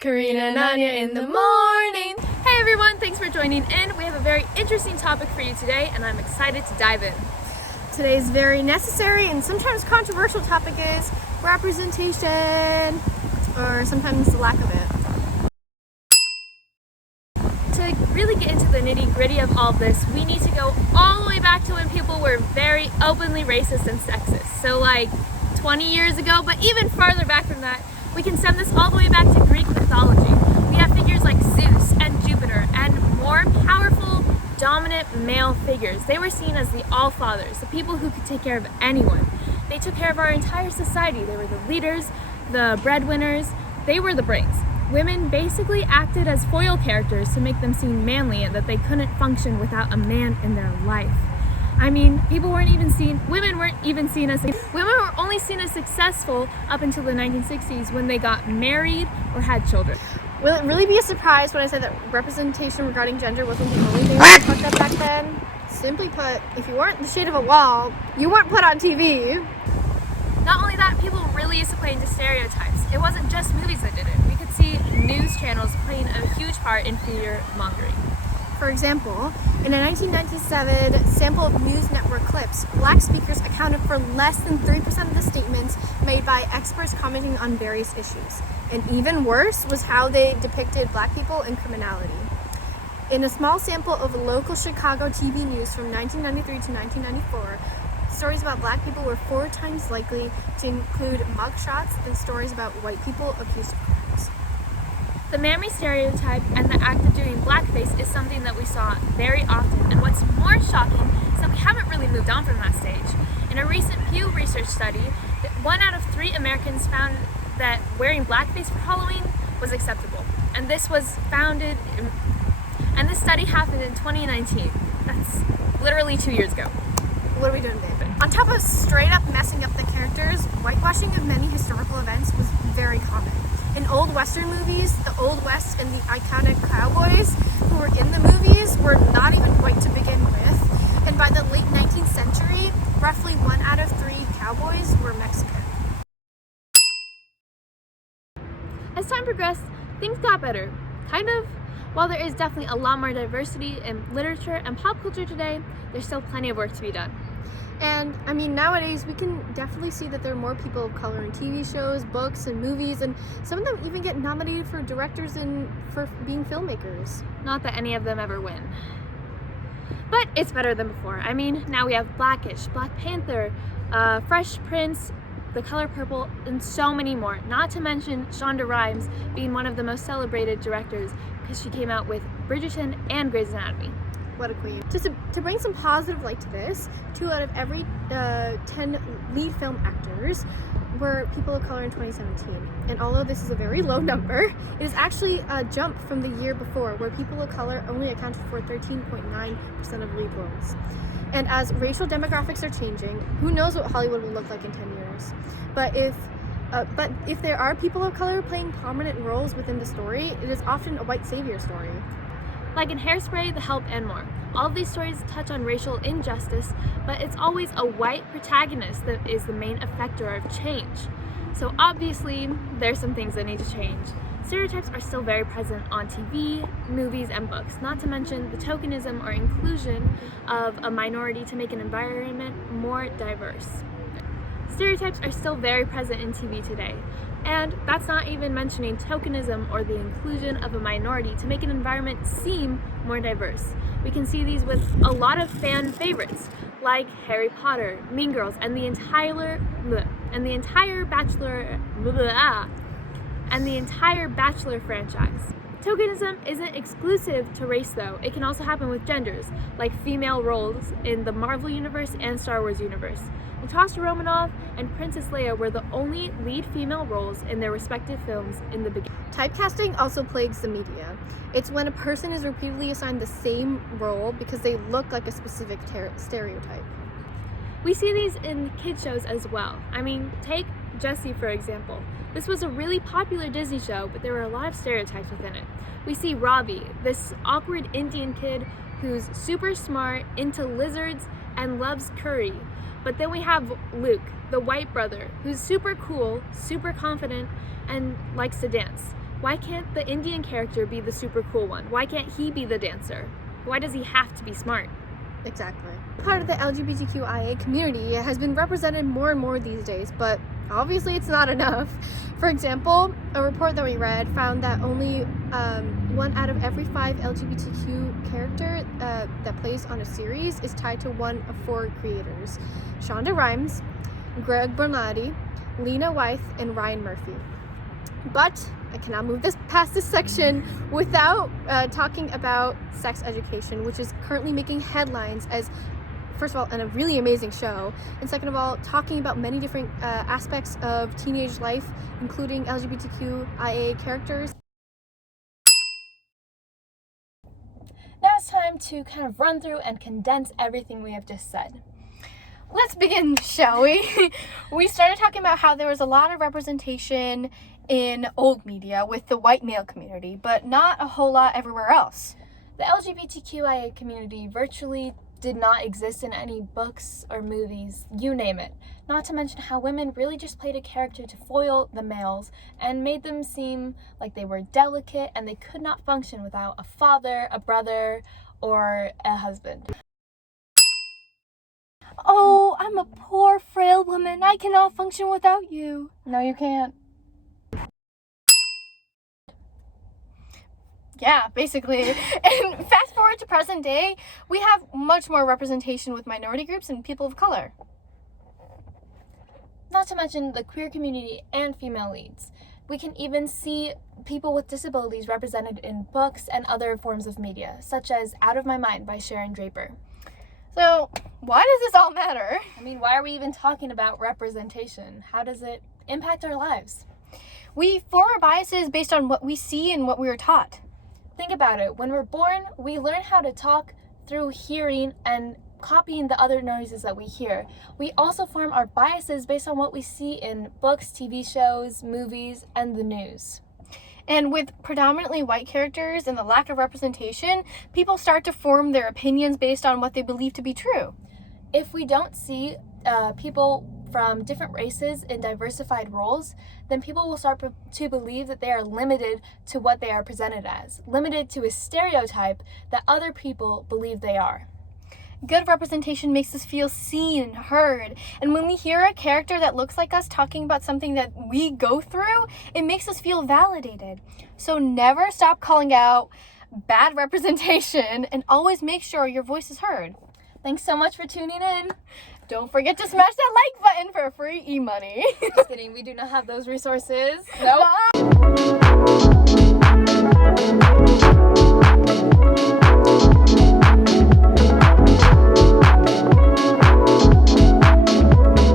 Karina and Anya in the morning. Hey everyone, thanks for joining in. We have a very interesting topic for you today and I'm excited to dive in. Today's very necessary and sometimes controversial topic is representation, or sometimes the lack of it. To really get into the nitty-gritty of all of this, we need to go all the way back to when people were very openly racist and sexist. So like 20 years ago, but even farther back from that, we can stem this all the way back to Greek mythology. We have figures like Zeus and Jupiter and more powerful, dominant male figures. They were seen as the all-fathers, the people who could take care of anyone. They took care of our entire society. They were the leaders, the breadwinners, they were the brains. Women basically acted as foil characters to make them seem manly and that they couldn't function without a man in their life. I mean, women were only seen as successful up until the 1960s when they got married or had children. Will it really be a surprise when I say that representation regarding gender wasn't the only thing that was fucked up back then? Simply put, if you weren't the shade of a wall, you weren't put on TV. Not only that, people really used to play into stereotypes. It wasn't just movies that did it. We could see news channels playing a huge part in fear mongering. For example, in a 1997 sample of news network clips, black speakers accounted for less than 3% of the statements made by experts commenting on various issues. And even worse was how they depicted black people in criminality. In a small sample of local Chicago TV news from 1993 to 1994, stories about black people were 4 times likely to include mugshots than stories about white people accused of crimes. The mammy stereotype and the act of doing blackface is something that we saw very often, and what's more shocking is that we haven't really moved on from that stage. In a recent Pew Research study, 1 out of 3 Americans found that wearing blackface for Halloween was acceptable, and this study happened in 2019. That's literally 2 years ago. What are we doing today? On top of straight up messing up the characters, whitewashing of many historical events was very common. In old Western movies, the Old West and the iconic cowboys who were in the movies were not even white to begin with, and by the late 19th century, roughly 1 out of 3 cowboys were Mexican. As time progressed, things got better. Kind of. While there is definitely a lot more diversity in literature and pop culture today, there's still plenty of work to be done. And I mean, nowadays we can definitely see that there are more people of color in TV shows, books, and movies, and some of them even get nominated for directors and for being filmmakers. Not that any of them ever win. But it's better than before. I mean, now we have Blackish, Black Panther, Fresh Prince, The Color Purple, and so many more. Not to mention Shonda Rhimes being one of the most celebrated directors because she came out with Bridgerton and Grey's Anatomy. What a queen. To bring some positive light to this, 2 out of every 10 lead film actors were people of color in 2017. And although this is a very low number, it is actually a jump from the year before, where people of color only accounted for 13.9% of lead roles. And as racial demographics are changing, who knows what Hollywood will look like in 10 years. But if there are people of color playing prominent roles within the story, it is often a white savior story. Like in Hairspray, The Help, and more. All of these stories touch on racial injustice, but it's always a white protagonist that is the main effector of change. So obviously, there's some things that need to change. Stereotypes are still very present on TV, movies, and books, not to mention the tokenism or inclusion of a minority to make an environment more diverse. Stereotypes are still very present in TV today, and that's not even mentioning tokenism or the inclusion of a minority to make an environment seem more diverse. We can see these with a lot of fan favorites, like Harry Potter, Mean Girls, and the entire Bachelor franchise. Tokenism isn't exclusive to race though. It can also happen with genders, like female roles in the Marvel Universe and Star Wars universe. Natasha Romanoff and Princess Leia were the only lead female roles in their respective films in the beginning. Typecasting also plagues the media. It's when a person is repeatedly assigned the same role because they look like a specific stereotype. We see these in kids shows as well. I mean, take Jessie for example. This was a really popular Disney show, but there were a lot of stereotypes within it. We see Ravi, this awkward Indian kid who's super smart, into lizards, and loves curry. But then we have Luke, the white brother, who's super cool, super confident, and likes to dance. Why can't the Indian character be the super cool one? Why can't he be the dancer? Why does he have to be smart? Exactly. Part of the LGBTQIA community has been represented more and more these days, but obviously it's not enough. For example, a report that we read found that only 1 out of every 5 LGBTQ character that plays on a series is tied to one of 4 creators: Shonda Rhimes, Greg Berlanti, Lena Waithe, and Ryan Murphy. But I cannot move past this section without talking about Sex Education, which is currently making headlines as, first of all, a really amazing show, and second of all, talking about many different aspects of teenage life, including LGBTQIA characters. Now it's time to kind of run through and condense everything we have just said. Let's begin, shall we? We started talking about how there was a lot of representation in old media with the white male community, but not a whole lot everywhere else. The LGBTQIA community virtually did not exist in any books or movies, you name it. Not to mention how women really just played a character to foil the males and made them seem like they were delicate and they could not function without a father, a brother, or a husband. Oh, I'm a poor, frail woman. I cannot function without you. No, you can't. Yeah, basically. And fast forward to present day, we have much more representation with minority groups and people of color. Not to mention the queer community and female leads. We can even see people with disabilities represented in books and other forms of media, such as Out of My Mind by Sharon Draper. So, why does this all matter? I mean, why are we even talking about representation? How does it impact our lives? We form our biases based on what we see and what we were taught. Think about it. When we're born, we learn how to talk through hearing and copying the other noises that we hear. We also form our biases based on what we see in books, TV shows, movies, and the news. And with predominantly white characters and the lack of representation, people start to form their opinions based on what they believe to be true. If we don't see people from different races in diversified roles, then people will start to believe that they are limited to what they are presented as, limited to a stereotype that other people believe they are. Good representation makes us feel seen, heard, and when we hear a character that looks like us talking about something that we go through, it makes us feel validated. So never stop calling out bad representation and always make sure your voice is heard. Thanks so much for tuning in. Don't forget to smash that like button for free e-money. Just kidding, we do not have those resources. Nope.